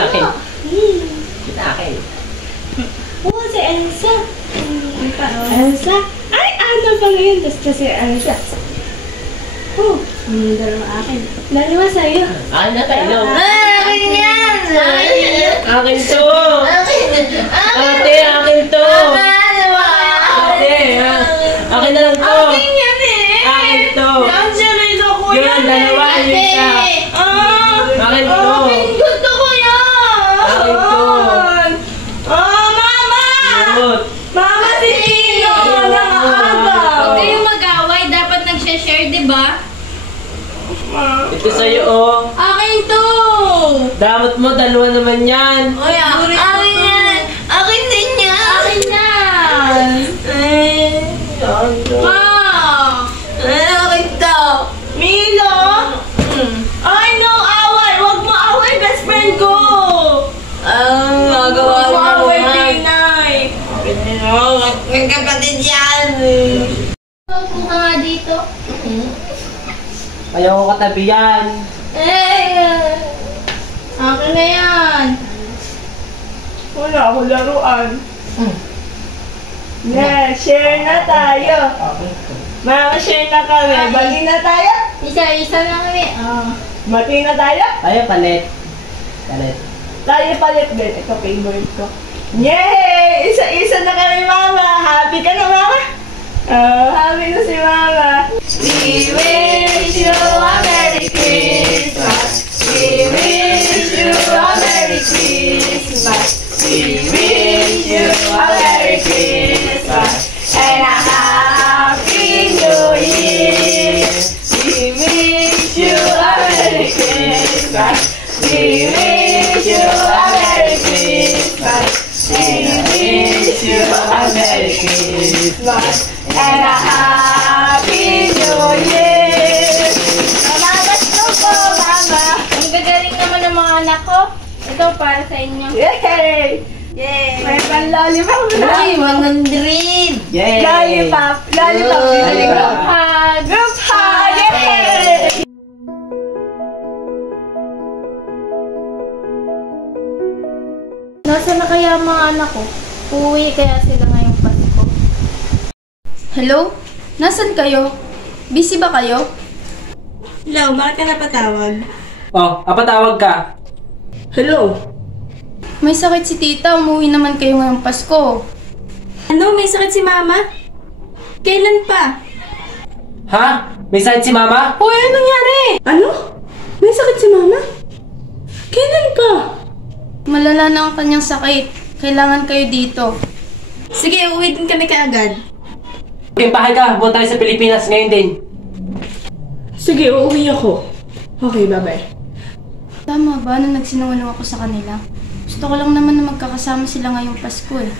akin. Kita akin. Oh, si Elsa. Elsa? Ay, ano pala yun? Tapos si Elsa. Oh, dalawa akin. Dalawa sa'yo. Akin na tayo. Akin yan! Akin to! Ate, akin to! Ate, akin na lang to! Akin yan eh! Akin to! Yan siya rin ako Yun, yan dalawa, eh! yun siya. Akin to! Akin gusto ko yan! Akin to! Mama! Yun! Mama, si Tino! Nakaaga! Huwag kayong mag-away. Dapat nag-share, diba? Ito sa'yo, oh. Akin to! Damot mo, dalawa naman yan. Oy, akin yan! Akin din yan! Akin yan! Ma! Akin to! Milo! Ay, no! Away! Huwag mo away! Best friend ko! Magawa mo away, Tinay! Magkapatid yan! Upo ka nga dito. Ayaw ko katabi yan. Akin na yan! Wala akong laruan. Share na tayo. Mga share na kami. Bali na tayo? Isa-isa na kami. Bati na tayo? Tayo, palit. Palit. Tayo palit din. Ito favorite ko. Yay! Isa-isa na kami, Mama. Happy ka na, Mama? Happy na si Mama. We wish you a Merry Christmas. We wish you a Merry Christmas. We wish you a Merry Christmas and a Happy New Year. We wish you a Merry Christmas. We wish you a Merry Christmas. We wish you a Merry Christmas and a Happy New Year. Salamat po po, Mama. Ang gagaling naman ng mga anak ko. Ito para sa inyo. Yay! Yay! May pan-lollipop na. Uy, 100! Yay! Lollipop! Lollipop! Bibili ko. Group hug! Group hug! Yay! Nasaan na kaya ang mga anak ko? Uuwi kaya sila ngayong Pasko? Hello? Nasaan kayo? Busy ba kayo? Hello, bakit ka napatawag? Oh, apatawag ka. Hello? May sakit si tita, umuwi naman kayo ngayong Pasko. Ano? May sakit si Mama? Kailan pa? Ha? May sakit si Mama? Hoy, ano nangyari? Ano? May sakit si Mama? Kailan pa? Malala na ang kanyang sakit. Kailangan kayo dito. Sige, uwi din kami kaagad. Okay, bahay ka. Buwan tayo sa Pilipinas ngayon din. Sige, uuwi ako. Okay, bye-bye. Tama ba na nagsinungaling ako sa kanila? Gusto ko lang naman na magkakasama sila ngayong Pasko eh.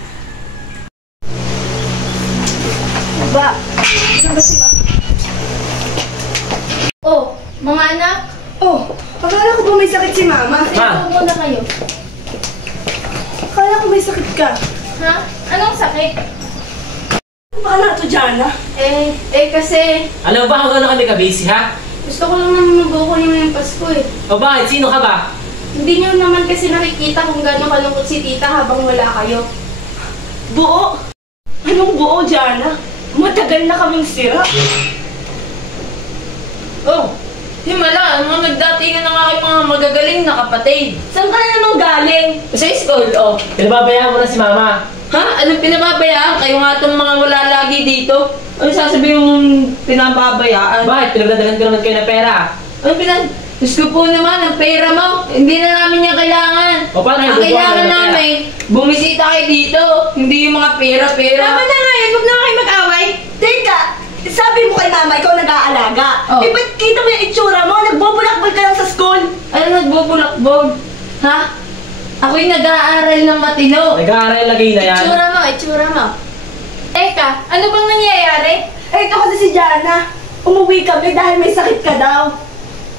Ba? Oh, mga anak! Oh, akala ko ba may sakit si Mama? Ma! Ito muna kayo. Akala ko may sakit ka. Ha? Anong sakit? Baka na ito, Jana. Kasi Alam mo ba kung gano'n kami ka-busy, ha? gusto ko lang naman mag-go ngayong Pasko eh. O bakit? Sino ka ba? Hindi niyo naman kasi nakikita kung gano'ng kalungkot si tita habang wala kayo. Buo? Anong buo, Jana? Matagal na kaming sira. Oh, himala, mga nagdatingan na nga kayo mga magagaling na kapatid. Saan ka na naman galing? Sa school, oh. Pinababayaan mo na si Mama. Ha? Anong pinababayaan? Kayo nga itong mga wala lagi dito. Ano sasabihin mong pinababayaan? Bakit? Pinagdadagan ko naman kayo ng pera. Ano Diyos ko po naman, ang pera mo. Hindi na namin yung kailangan. O paano Ang yung kailangan bubuhan ng pera? namin, bumisita kayo dito. Hindi yung mga pera-pera. Tama na nga yun, huwag na kayo mag-away. Teka, sabi mo kay Mama, ikaw nag-aalaga. Oh. Eh, ba't kita mo yung itsura mo? Nagbubulakbol ka lang sa school. Ano nagbubulakbog? Ha? Ako'y nag-aaral ng matino. Nag-aaral lagay na yan. Itsura mo. Teka, ano bang nangyayari? Eh, ito kasi si Jana. Umuwi kami dahil may sakit ka daw.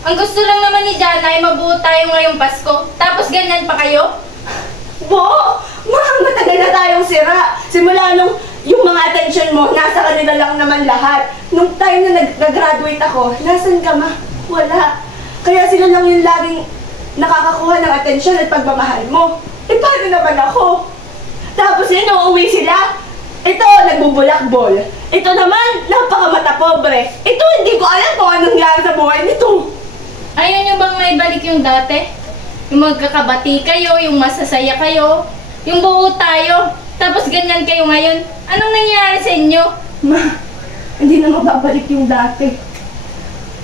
Ang gusto lang naman ni Jana ay mabuo tayo ngayong Pasko. Tapos ganyan pa kayo? Bo, matagal na tayong sira. Simula nung yung mga attention mo, nasa kanila lang naman lahat. Nung time na nag-graduate ako, nasan ka ma? Wala. Kaya sila lang yung laging nakakakuha ng atensyon at pagmamahal mo. Eh, paano naman ako? Tapos yun, uuwi sila. Ito, nagbubulakbol. Ito naman, napakamata pobre. Ito, hindi ko alam kung anong nangyari sa buhay nito. Ayaw nyo bang maibalik yung dati? Yung magkakabati kayo, yung masasaya kayo, yung buo tayo. Tapos ganyan kayo ngayon. Anong nangyari sa inyo? Ma, hindi na mababalik yung dati.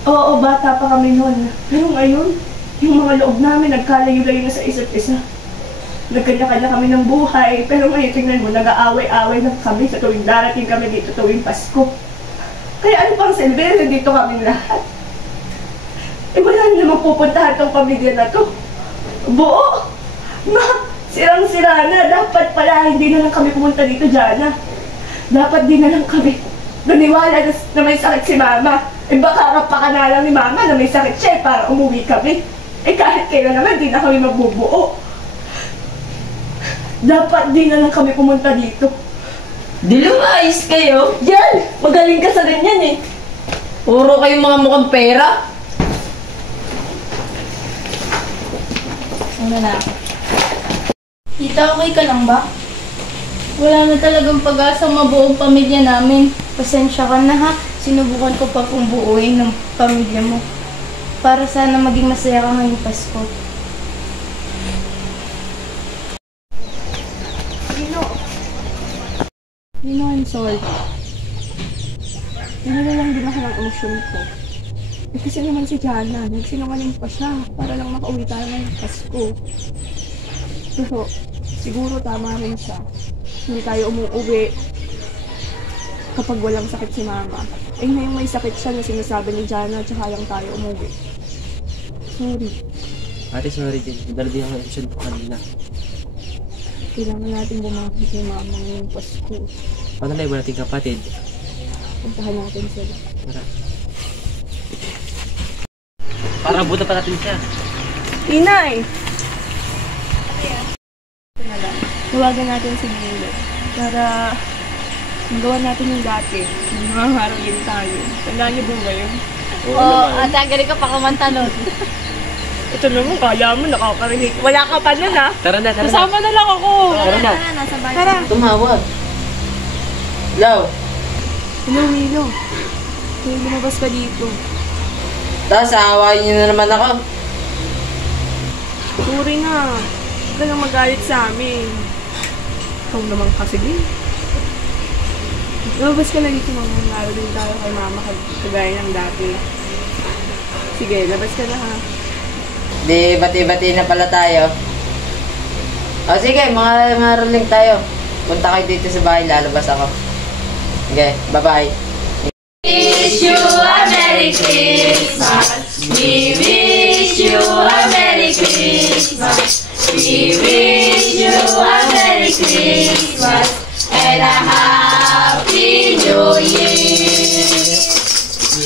Oo, bata pa kami noon. Pero ngayon, yung mga loob namin nagkalayo-layo na sa isa't isa. Nagkanya-kanya kami ng buhay. Pero ngayon, tingnan mo, nag-aaway-aaway na kami sa tuwing darating kami dito tuwing Pasko. Kaya ano pang silbi, dito kami lahat. Eh, wala na namang pupuntahan tong pamilya na to. Buo! Ma, sirang-sira na. Dapat pala, hindi na lang kami pumunta dito, Jana. Dapat di na lang kami naniwala na may sakit si Mama. Eh, baka kapaka na lang ni Mama na may sakit siya para umuwi kami. Eh, kahit kailan naman, di na kami magbubuo. Dapat di na lang kami pumunta dito. Di lumayos kayo. Yan! Magaling ka sa ganyan eh. Puro kayong mga mukhang pera. Ano na? Tita, okay ka lang ba? Wala na talagang pag-asa mabuong pamilya namin. Pasensya ka na ha. Sinubukan ko pa kung buuin ng pamilya mo. Para sana maging masaya ka ngayong Pasko. I'm sorry. Hindi lang din ako ng emosyon ko. Eh, kasi naman si Jana, nagsinungaling pa siya para lang makauwi tayo ngayong Pasko. Pero siguro tama rin siya. Hindi tayo umuwi kapag walang sakit si Mama. Eh ngayong may sakit siya na sinasabi ni Jana, tsaka lang tayo umuwi. Sorry. Ate, sorry din. Dala din ang option ko kanina. Kailangan natin bumangkit kay Mama ngayong Pasko. Paano na iba nating kapatid? Puntahan natin sila. Tara. Para buta pa natin siya. Inay! Tawagan natin si Nilo para magawa natin yung dati. Nangangaroling tayo. Tandaan niyo ba yun? Oo, at agaling ka pa kumanta nun. Ito naman, kala mo nakakarinig. Wala ka pa nun, ha? Tara na, tara na. Kasama na lang ako. Tara na. Nasa bahay. Tara. Tumawag. Hello. Hello, Nilo. Kaya lumabas ka dito. Tapos aawayin niyo na naman ako. Sorry na. Huwag ka lang magalit sa amin. Ikaw naman kasi din. Lumabas ka na dito, mangangaroling tayo kay Mama kagaya ng dati. Sige, labas ka na, ha? Di bati-bati na pala tayo. O sige, mga ngaroling tayo. Punta kayo dito sa bahay, lalabas ako. Okay, bye-bye. Wish you a Merry Christmas. We wish you a Merry Christmas. We wish you a Merry Christmas and a Happy New Year.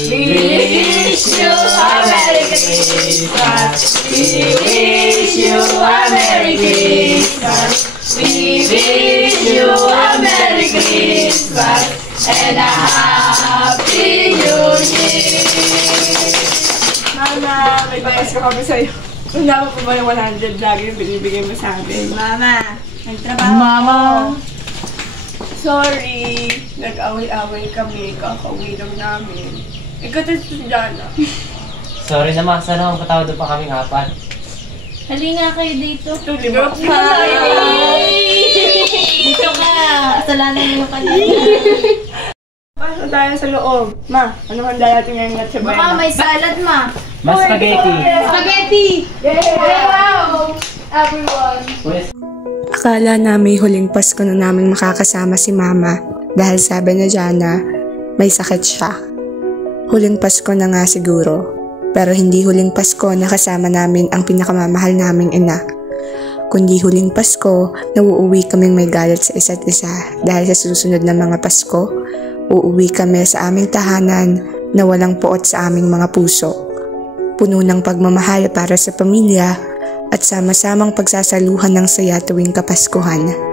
We wish you a Merry Christmas. We wish you a Merry Christmas. We wish you a Merry Christmas and a Happy New Year. Mama, may bayas ko kami sa'yo. Wala mo pa ba yung 100 lagi yung binibigay mo sa amin? Mama, nagtrabaho. Mama! Sorry. Nag-away-away kami. Kakauwi lang namin. Ikaw si Jana. Sorry naman, sana kung patawad pa kaming apat. Halika kayo dito. Tulog. Dito ka. Kasalanan mo kanina. Pasok tayo sa loob. Ma, ano handa natin ngayon at sa Baka bayan? may salad, ma. Mas spaghetti. Spaghetti! Yay! Wow! Everyone! Pues, Akala namin huling Pasko na namin makakasama si Mama dahil sabi na Jana, may sakit siya. Huling Pasko na nga siguro, pero hindi huling Pasko na kasama namin ang pinakamamahal naming ina. Kundi huling Pasko na uuwi kaming may galit sa isa't isa dahil sa susunod na mga Pasko, uuwi kami sa aming tahanan na walang puot sa aming mga puso. Puno ng pagmamahal para sa pamilya at sama-samang pagsasaluhan ng saya tuwing Kapaskuhan.